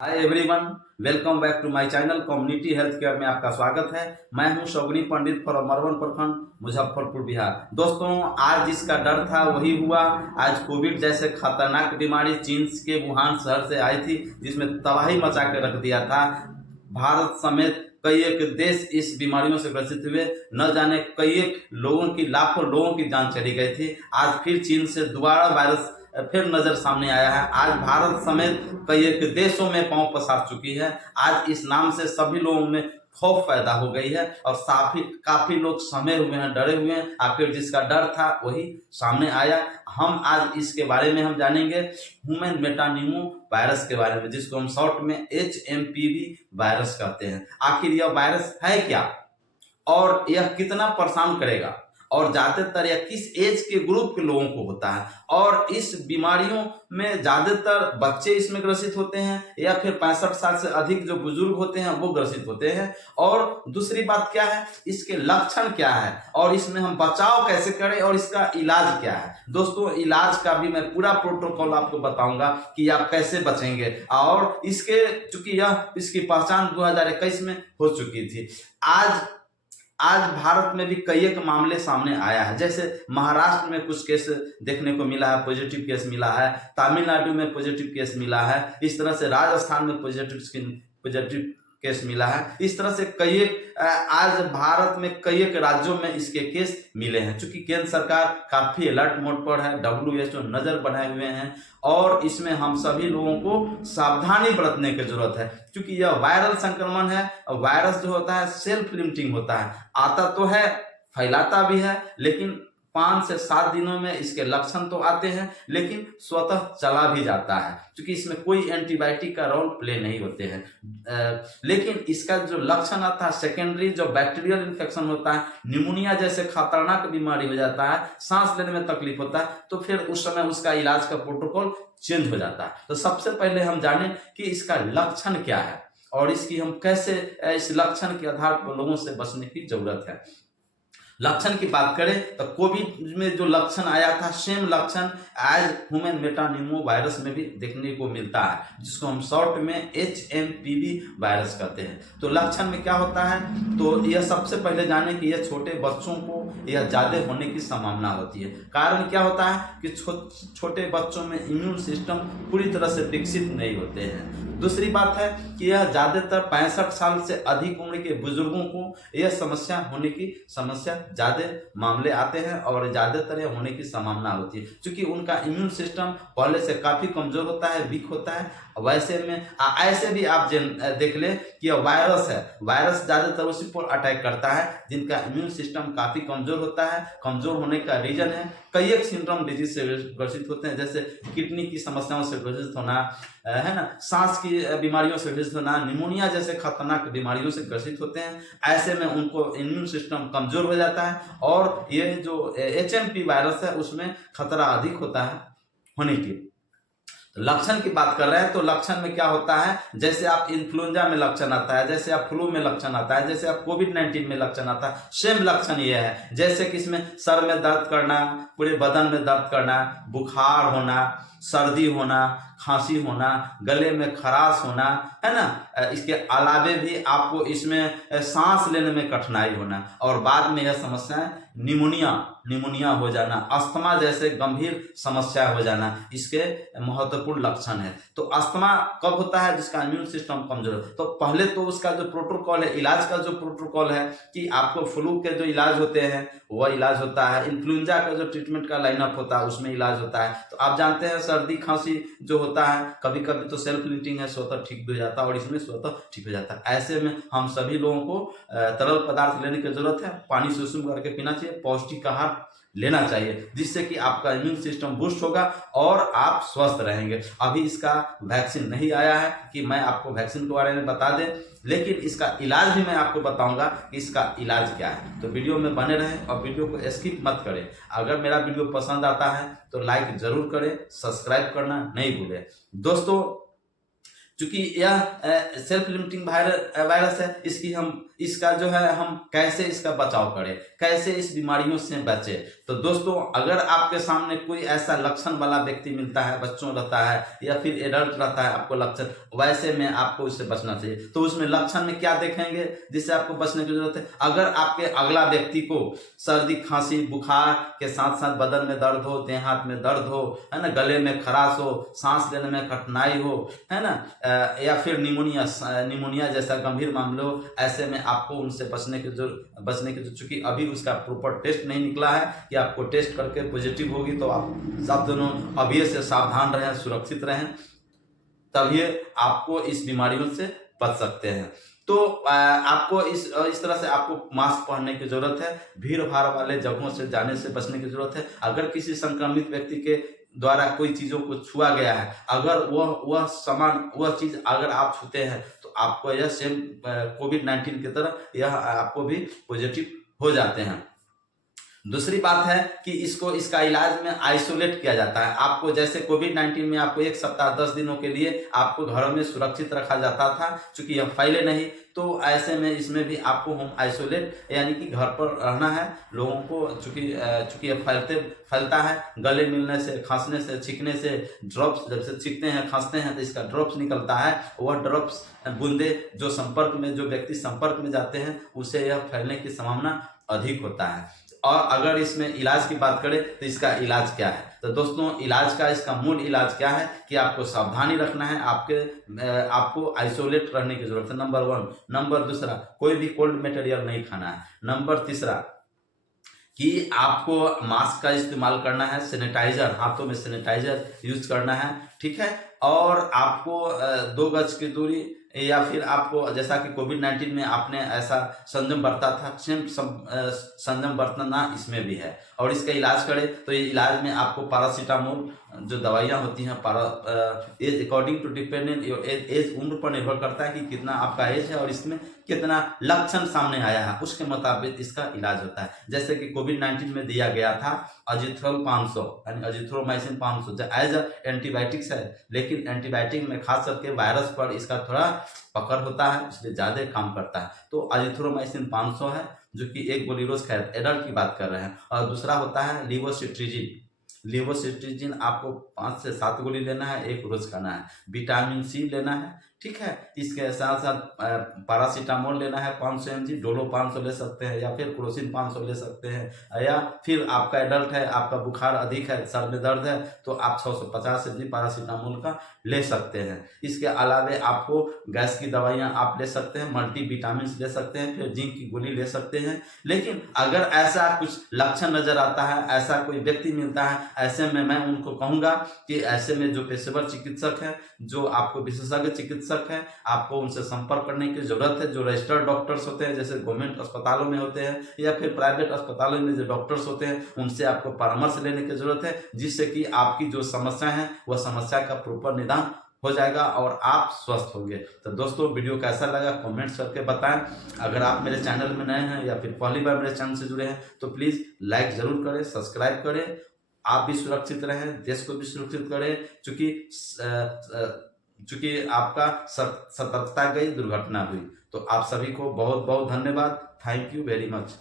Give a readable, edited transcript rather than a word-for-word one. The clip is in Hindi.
Hi everyone, welcome back to my channel community health care में आपका स्वागत है। मैं हूं शौगनी पंडित फ्रॉम मरवन प्रखंड, मुजफ्फरपुर, बिहार। दोस्तों, आज जिसका डर था वही हुआ। आज कोविड जैसे खतरनाक बीमारी चीन के वुहान शहर से आई थी, जिसमें तबाही मचा के रख दिया था। भारत समेत कई एक देश इस बीमारियों से ग्रसित हुए। न जाने कई एक लोगों की, लाखों लोगों की जान चली गई थी। आज फिर चीन से दोबारा वायरस फिर नजर सामने आया है। आज भारत समेत कई एक देशों में पांव पसार चुकी है। आज इस नाम से सभी लोगों में खौफ पैदा हो गई है और काफी लोग सहमे हुए हैं, डरे हुए हैं। आखिर जिसका डर था वही सामने आया। हम आज इसके बारे में हम जानेंगे, ह्यूमन मेटानिमो वायरस के बारे में, जिसको हम शॉर्ट में HMPV वायरस कहते हैं। आखिर यह वायरस है क्या और यह कितना परेशान करेगा और ज्यादातर यह किस एज के ग्रुप के लोगों को होता है, और इस बीमारियों में ज्यादातर बच्चे इसमें ग्रसित होते हैं या फिर 65 साल से अधिक जो बुजुर्ग होते हैं वो ग्रसित होते हैं। और दूसरी बात क्या है, इसके लक्षण क्या है और इसमें हम बचाव कैसे करें और इसका इलाज क्या है। दोस्तों, इलाज का भी मैं पूरा प्रोटोकॉल आपको बताऊंगा कि आप कैसे बचेंगे। और चूंकि इसकी पहचान 2021 में हो चुकी थी। आज भारत में भी कई एक मामले सामने आया है। जैसे महाराष्ट्र में कुछ केस देखने को मिला है, पॉजिटिव केस मिला है। तमिलनाडु में पॉजिटिव केस मिला है। इस तरह से राजस्थान में पॉजिटिव केस मिला है। इस तरह से आज भारत में कई एक राज्यों में इसके केस मिले हैं। चूंकि केंद्र सरकार काफी अलर्ट मोड पर है, WHO नजर बनाए हुए हैं और इसमें हम सभी लोगों को सावधानी बरतने की जरूरत है। क्योंकि यह वायरल संक्रमण है और वायरस जो होता है सेल्फ लिमिटिंग होता है। आता तो है, फैलाता भी है, लेकिन 5 से 7 दिनों में इसके लक्षण तो आते हैं, लेकिन स्वतः चला भी जाता है। क्योंकि इसमें कोई एंटीबायोटिक का रोल प्ले नहीं होते हैं। लेकिन इसका जो लक्षण आता है सेकेंडरी, जो बैक्टीरियल इन्फेक्शन होता है, निमोनिया जैसे खतरनाक बीमारी हो जाता है, सांस लेने में तकलीफ होता है, तो फिर उस समय उसका इलाज का प्रोटोकॉल चेंज हो जाता है। तो सबसे पहले हम जानें कि इसका लक्षण क्या है और इसकी हम कैसे इस लक्षण के आधार पर लोगों से बचने की जरूरत है। लक्षण की बात करें तो कोविड में जो लक्षण आया था, सेम लक्षण आज ह्यूमन मेटानिमो वायरस में भी देखने को मिलता है, जिसको हम शॉर्ट में HMPV वायरस कहते हैं। तो लक्षण में क्या होता है, तो यह सबसे पहले जाने कि यह छोटे बच्चों को यह ज्यादा होने की संभावना होती है। कारण क्या होता है कि छोटे बच्चों में इम्यून सिस्टम पूरी तरह से विकसित नहीं होते हैं। दूसरी बात है कि यह ज्यादातर 65 साल से अधिक उम्र के बुजुर्गों को यह समस्या होने की ज्यादा मामले आते हैं और ज्यादातर यह होने की संभावना होती है, क्योंकि उनका इम्यून सिस्टम पहले से काफी कमजोर होता है, वीक होता है। वैसे में ऐसे भी आप देख ले कि यह वायरस है, वायरस ज्यादातर उसी पर अटैक करता है जिनका इम्यून सिस्टम काफी कमजोर होता है। कमजोर होने का रीजन है कई एक सिंड्रोम डिजीज से ग्रसित होते हैं, जैसे किडनी की समस्याओं से ग्रसित होना, है ना, सांस की बीमारियों से ग्रसित होना, निमोनिया जैसे खतरनाक बीमारियों से ग्रसित होते हैं। ऐसे में उनको इम्यून सिस्टम कमजोर हो जाता है और ये जो HMP वायरस है उसमें खतरा अधिक होता है होने की। लक्षण की बात कर रहे हैं तो लक्षण में क्या होता है, जैसे आप इन्फ्लुएंजा में लक्षण आता है, जैसे आप फ्लू में लक्षण आता है, जैसे आप COVID-19 में लक्षण आता है, सेम लक्षण ये है। जैसे कि इसमें सर में दर्द करना, पूरे बदन में दर्द करना, बुखार होना, सर्दी होना, खांसी होना, गले में खराश होना, है ना। इसके अलावे भी आपको इसमें सांस लेने में कठिनाई होना और बाद में यह समस्याएं निमोनिया हो जाना, अस्थमा जैसे गंभीर समस्या हो जाना इसके महत्वपूर्ण लक्षण है। तो अस्थमा कब होता है, जिसका इम्यून सिस्टम कमजोर है। तो पहले तो उसका जो प्रोटोकॉल है, इलाज का जो प्रोटोकॉल है कि आपको फ्लू के जो इलाज होते हैं वह इलाज होता है, इन्फ्लुएंजा का जो ट्रीटमेंट का लाइनअप होता है उसमें इलाज होता है। तो आप जानते हैं सर्दी खांसी जो होता है कभी कभी तो सेल्फ लिमिटिंग है, स्वतः ठीक भी हो जाता है और इसमें स्वतः ठीक हो जाता है। ऐसे में हम सभी लोगों को तरल पदार्थ लेने की जरूरत है, पानी सुसुम करके पीना चाहिए, पौष्टिक आहार लेना चाहिए, जिससे कि आपका इम्यून सिस्टम बूस्ट होगा और आप स्वस्थ रहेंगे। अभी इसका वैक्सीन नहीं आया है कि मैं आपको वैक्सीन के बारे में बता दें, लेकिन इसका इलाज भी मैं आपको बताऊंगा कि इसका इलाज क्या है। तो वीडियो में बने रहें और वीडियो को स्किप मत करें। अगर मेरा वीडियो पसंद आता है तो लाइक जरूर करें, सब्सक्राइब करना नहीं भूलें। दोस्तों, चूंकि यह सेल्फ लिमिटिंग वायरस है, इसका जो है हम कैसे इसका बचाव करें, कैसे इस बीमारियों से बचे। तो दोस्तों, अगर आपके सामने कोई ऐसा लक्षण वाला व्यक्ति मिलता है, बच्चों रहता है या फिर एडल्ट रहता है, आपको लक्षण वैसे में आपको उससे बचना चाहिए। तो उसमें लक्षण में क्या देखेंगे जिससे आपको बचने की जरूरत है? अगर आपके अगला व्यक्ति को सर्दी खांसी बुखार के साथ साथ बदन में दर्द हो, देह हाथ में दर्द हो, है ना, गले में खराश हो, सांस लेने में कठिनाई हो, है ना, या फिर निमोनिया जैसा गंभीर मामले हो, ऐसे में आपको उनसे बचने की चूंकि अभी उसका प्रॉपर टेस्ट नहीं निकला है कि आपको टेस्ट करके पॉजिटिव होगी, तो आप सब दोनों अभी से सावधान रहें, सुरक्षित रहें, तभी आपको इस बीमारियों से बच सकते हैं। तो आपको इस तरह से आपको मास्क पहनने की जरूरत है, भीड़ भाड़ वाले जगहों से जाने से बचने की जरूरत है। अगर किसी संक्रमित व्यक्ति के द्वारा कोई चीजों को छुआ गया है, अगर वह चीज अगर आप छूते हैं, तो आपको यह सेम कोविड-19 की तरह यह आपको भी पॉजिटिव हो जाते हैं। दूसरी बात है कि इसका इलाज में आइसोलेट किया जाता है। आपको जैसे कोविड-19 में आपको 1 सप्ताह 10 दिनों के लिए आपको घरों में सुरक्षित रखा जाता था, चूंकि यह फैले नहीं, तो ऐसे में इसमें भी आपको होम आइसोलेट यानी कि घर पर रहना है लोगों को, चूंकि यह फैलता है गले मिलने से, खांसने से, छींकने से। ड्रॉप्स जब से छींकते हैं खांसते हैं तो इसका ड्रॉप्स निकलता है, वह ड्रॉप्स बूंदे जो व्यक्ति संपर्क में जाते हैं उसे यह फैलने की संभावना अधिक होता है। और अगर इसमें इलाज की बात करें तो इसका इलाज क्या है? तो दोस्तों, इसका मूल इलाज क्या है कि आपको सावधानी रखना है, आपको आइसोलेट रहने की जरूरत है, नंबर 1। नंबर दूसरा, कोई भी कोल्ड मटेरियल नहीं खाना है। नंबर तीसरा कि आपको मास्क का इस्तेमाल करना है, सैनिटाइजर, हाथों में सैनिटाइजर यूज करना है, ठीक है। और आपको 2 गज की दूरी, या फिर आपको जैसा कि कोविड-19 में आपने ऐसा संयम बरता था, सेम संयम बरतना इसमें भी है। और इसका इलाज करें तो ये इलाज में आपको पैरासीटामोल जो दवाइयाँ होती हैं, age according to dependent your age, उम्र पर निर्भर करता है कि कितना आपका एज है और इसमें कितना लक्षण सामने आया है, उसके मुताबिक इसका इलाज होता है। जैसे कि कोविड-19 में दिया गया था अजिथ्रोल 500 यानी अजिथ्रोमाइसिन 500 जो एज एंटीबायोटिक्स है, लेकिन एंटीबायोटिक में खास करके वायरस पर इसका थोड़ा पकड़ होता है, इसलिए ज्यादा काम करता है। तो अजिथ्रोमाइसिन 500 है, जो कि 1 गोली रोज खैर एडल्ट की बात कर रहे हैं। और दूसरा होता है लिवोसिट्रिजिन आपको 5 से 7 गोली लेना है, 1 रोज खाना है। विटामिन सी लेना है, ठीक है। इसके साथ साथ पैरासीटामोल लेना है 500 mg, डोलो 500 ले सकते हैं, या फिर क्रोसिन 500 ले सकते हैं, या फिर आपका एडल्ट है, आपका बुखार अधिक है, सर में दर्द है, तो आप 650 mg पैरासीटामोल का ले सकते हैं। इसके अलावे आपको गैस की दवाइयाँ आप ले सकते हैं, मल्टी विटामिन ले सकते हैं, फिर जिंक की गोली ले सकते हैं। लेकिन अगर ऐसा कुछ लक्षण नजर आता है, ऐसा कोई व्यक्ति मिलता है, ऐसे में मैं उनको कहूंगा कि ऐसे में जो पेशेवर चिकित्सक है, जो आपको विशेषज्ञ चिकित्सक है, आपको उनसे संपर्क करने की जरूरत है। जो रजिस्टर्ड डॉक्टर्स होते हैं, जैसे गवर्नमेंट अस्पतालों में होते हैं या फिर प्राइवेट अस्पतालों में जो डॉक्टर्स होते हैं, उनसे आपको परामर्श लेने की जरूरत है, जिससे कि आपकी जो समस्या है वह समस्या का प्रॉपर निदान हो जाएगा और आप स्वस्थ होंगे। तो दोस्तों, वीडियो कैसा लगा कमेंट्स करके बताएं। अगर आप मेरे चैनल में नए हैं या फिर पहली बार मेरे चैनल से जुड़े हैं तो प्लीज लाइक जरूर करें, सब्सक्राइब करें। आप भी सुरक्षित रहें, देश को भी सुरक्षित करें, चूंकि आपका सतर्कता गई, दुर्घटना हुई। तो आप सभी को बहुत बहुत धन्यवाद। Thank you very much.